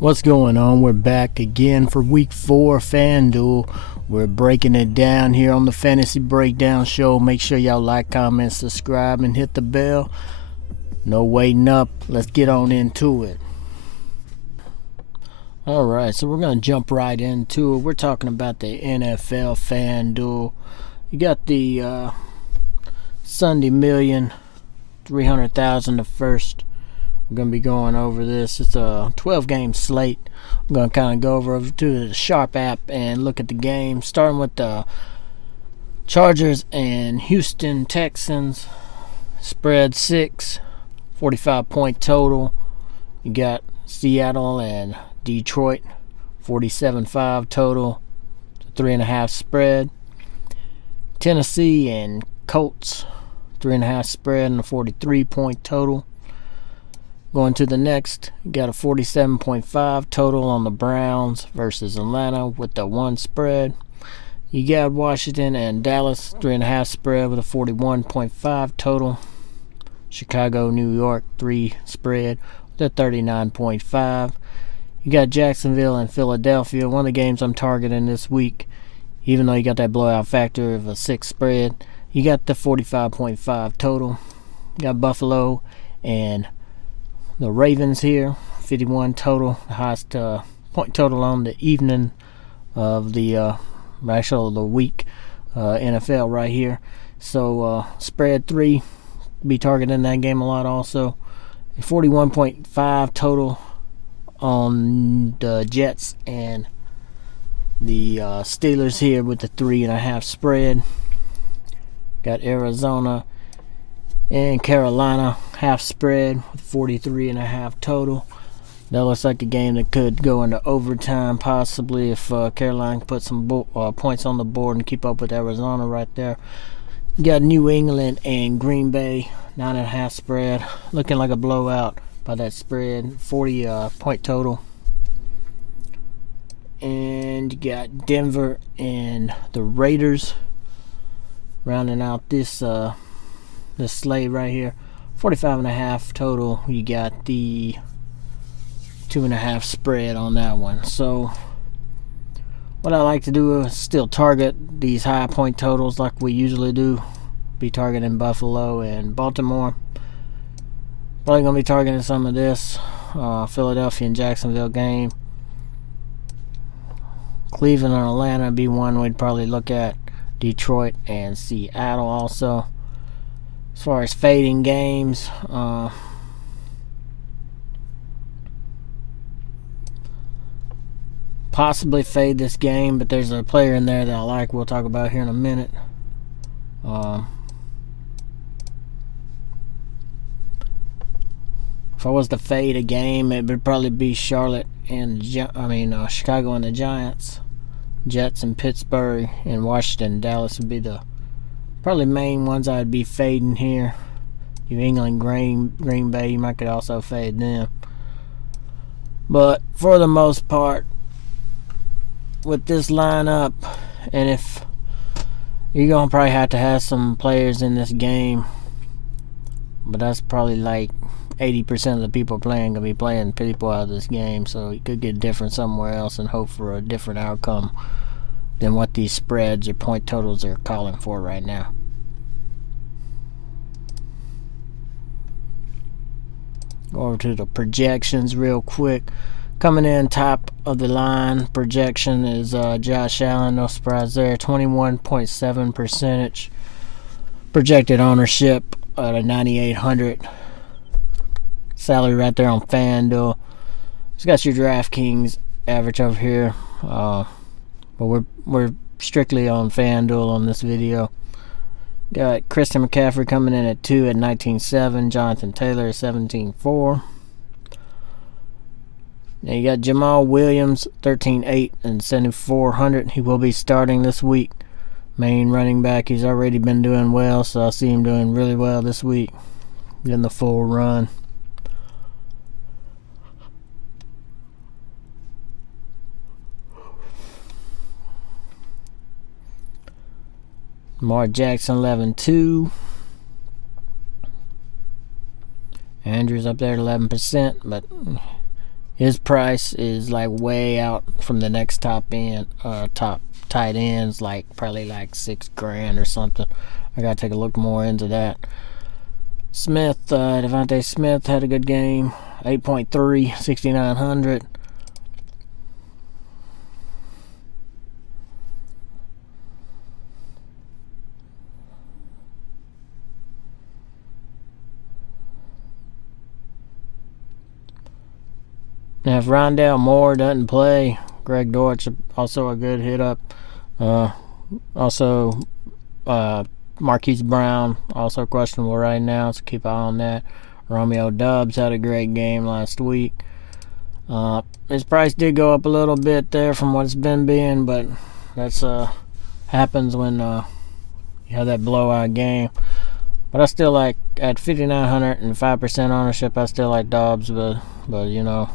What's going on? We're back again for week 4 FanDuel. We're breaking it down here on the Fantasy Breakdown Show. Make sure y'all like, comment, subscribe, and hit the bell. No waiting up. Let's get on into it. Alright, so we're going to jump right into it. We're talking about the NFL FanDuel. You got the Sunday Million, 300,000 the first. We're going to be going over this. It's a 12-game slate. I'm going to kind of go over to the Sharp app and look at the game, starting with the Chargers and Houston Texans. Spread 6, 45-point total. You got Seattle and Detroit, 47.5 total, 3.5 spread. Tennessee and Colts, 3.5 spread and a 43-point total. Going to the next, you got a 47.5 total on the Browns versus Atlanta with the 1 spread. You got Washington and Dallas, 3.5 spread with a 41.5 total. Chicago, New York, 3 spread with a 39.5. You got Jacksonville and Philadelphia, one of the games I'm targeting this week. Even though you got that blowout factor of a 6 spread, you got the 45.5 total. You got Buffalo and the Ravens here, 51 total, the highest point total on the evening of the actual the week NFL right here. So spread 3, be targeting that game a lot also. 41.5 total on the Jets and the Steelers here with the 3.5 spread. Got Arizona and Carolina half spread with 43.5 total. That looks like a game that could go into overtime possibly if Carolina can put some points on the board and keep up with Arizona right there. You got New England and Green Bay, 9.5 spread. Looking like a blowout by that spread, 40 point total. And you got Denver and the Raiders rounding out this slate right here, 45.5 total. You got the 2.5 spread on that one. So what I like to do is still target these high point totals like we usually do. Be targeting Buffalo and Baltimore. Probably gonna be targeting some of this Philadelphia and Jacksonville game. Cleveland and Atlanta be one we'd probably look at. Detroit and Seattle also. As far as fading games, possibly fade this game, but there's a player in there that I like. We'll talk about here in a minute. If I was to fade a game, it would probably be Chicago and the Giants. Jets and Pittsburgh and Washington, Dallas would be the probably main ones I'd be fading here. New England, Green Bay, you might could also fade them. But for the most part, with this lineup, and if you're gonna probably have to have some players in this game, but that's probably like 80% of the people playing gonna be playing people out of this game, so you could get different somewhere else and hope for a different outcome than what these spreads or point totals are calling for right now. Go over to the projections real quick. Coming in top of the line projection is Josh Allen, no surprise there, 21.7% projected ownership at a 9,800 salary right there on FanDuel. It's got your DraftKings average over here, but we're strictly on FanDuel on this video. Got Christian McCaffrey coming in at 2 at 19.7, Jonathan Taylor at 17.4. Now you got Jamal Williams 13.8 and 7,400. He will be starting this week. Main running back. He's already been doing well, so I see him doing really well this week, getting the full run. Lamar Jackson 11.2. Andrews up there at 11%, but His price is like way out from the next top tight ends, like probably like $6,000 or something. I gotta take a look more into that. Smith, Devontae Smith had a good game. 8.3, 6,900. Now, if Rondale Moore doesn't play, Greg Dortch also a good hit up. Also, Marquise Brown also questionable right now, so keep an eye on that. Romeo Doubs had a great game last week. His price did go up a little bit there from what it's been being, but that's happens when you have that blowout game. But I still like, at 5,900 and 5% ownership, I still like Dobbs, but you know,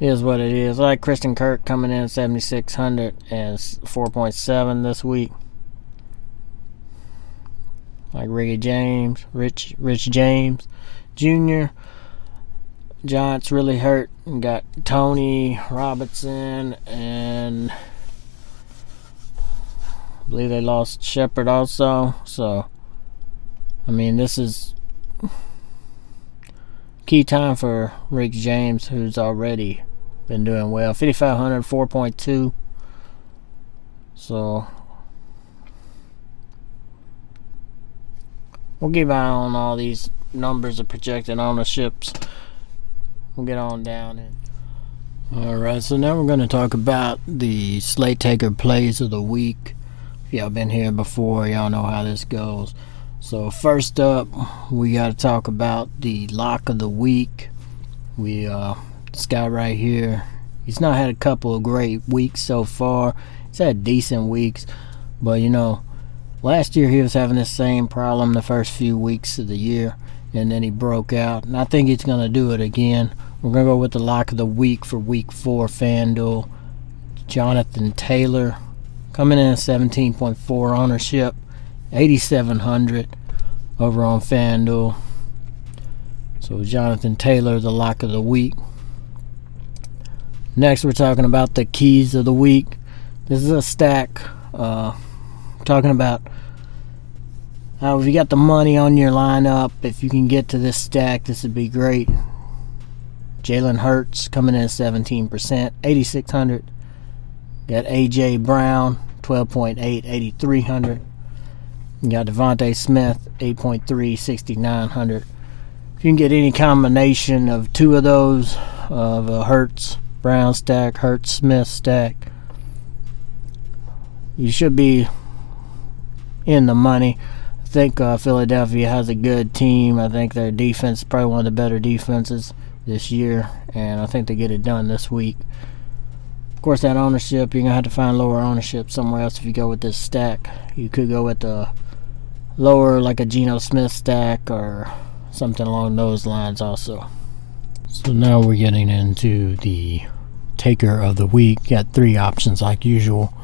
it is what it is. I like Christian Kirk coming in at 7,600 and 4.7 this week. Like Rich James Jr. Giants really hurt. We got Tony Robinson, and I believe they lost Shepard also. So, I mean, this is key time for Rick James, who's already been doing well. 5,500, 4.2. So, we'll keep an eye on all these numbers of projected ownerships. We'll get on down. Alright, so now we're going to talk about the Slate Taker Plays of the Week. If y'all been here before, y'all know how this goes. So first up, we got to talk about the Lock of the Week. This guy right here, he's not had a couple of great weeks so far. He's had decent weeks, but you know, last year he was having the same problem the first few weeks of the year, and then he broke out, and I think he's going to do it again. We're going to go with the Lock of the Week for Week 4 FanDuel. Jonathan Taylor, coming in at 17.4 ownership, 8,700 over on FanDuel. So Jonathan Taylor, the Lock of the Week. Next, we're talking about the Keys of the Week. This is a stack talking about how if you got the money on your lineup, if you can get to this stack, this would be great. Jalen Hurts coming in at 17%, 8,600. Got A.J. Brown, 12.8, 8,300. You got Devontae Smith, 8.3, 6,900. If you can get any combination of two of those, of a Hurts Brown stack, Hurts Smith stack, you should be in the money. I think Philadelphia has a good team. I think their defense is probably one of the better defenses this year, and I think they get it done this week. Of course, that ownership, you're going to have to find lower ownership somewhere else if you go with this stack. You could go with the lower, like a Geno Smith stack or something along those lines also. So now we're getting into the Taker of the Week. Got three options like usual.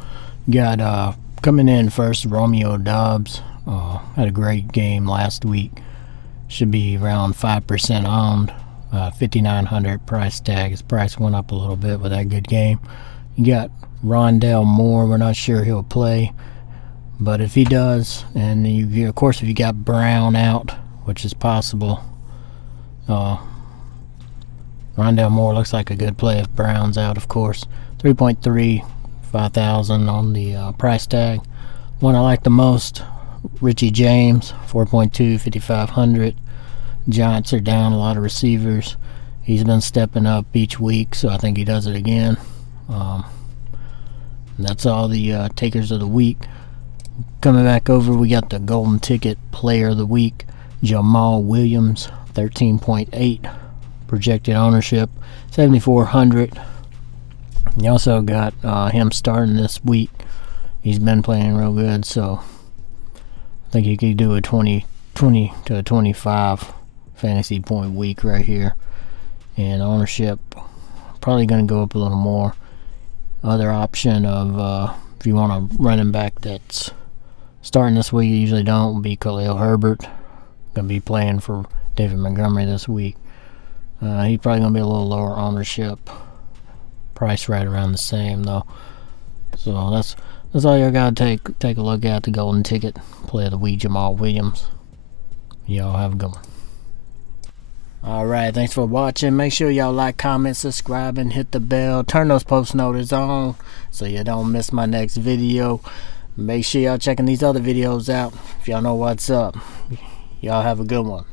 Got coming in first, Romeo Doubs. Had a great game last week. Should be around 5% owned. 5,900 price tag. His price went up a little bit with that good game. You got Rondale Moore. We're not sure he'll play, but if he does, and you of course if you got Brown out, which is possible, Rondale Moore looks like a good play if Brown's out. Of course, 3.3, 5,000 on the price tag. One I like the most, Richie James, 4.2, 5,500. Giants are down a lot of receivers. He's been stepping up each week, so I think he does it again. That's all the Takers of the Week. Coming back over, we got the Golden Ticket Player of the Week, Jamal Williams, 13.8 projected ownership, 7,400. You also got him starting this week. He's been playing real good, so I think he could do a 20 to 25 fantasy point week right here. And ownership probably going to go up a little more. Other option of if you want a running back that's starting this week, you usually don't, would be Khalil Herbert. Going to be playing for David Montgomery this week. He's probably gonna be a little lower ownership. Price right around the same though. So that's all you gotta take a look at. The golden ticket. Play the Wee Jamal Williams. Y'all have a good one. Alright, thanks for watching. Make sure y'all like, comment, subscribe, and hit the bell. Turn those post notices on so you don't miss my next video. Make sure y'all checking these other videos out if y'all know what's up. Y'all have a good one.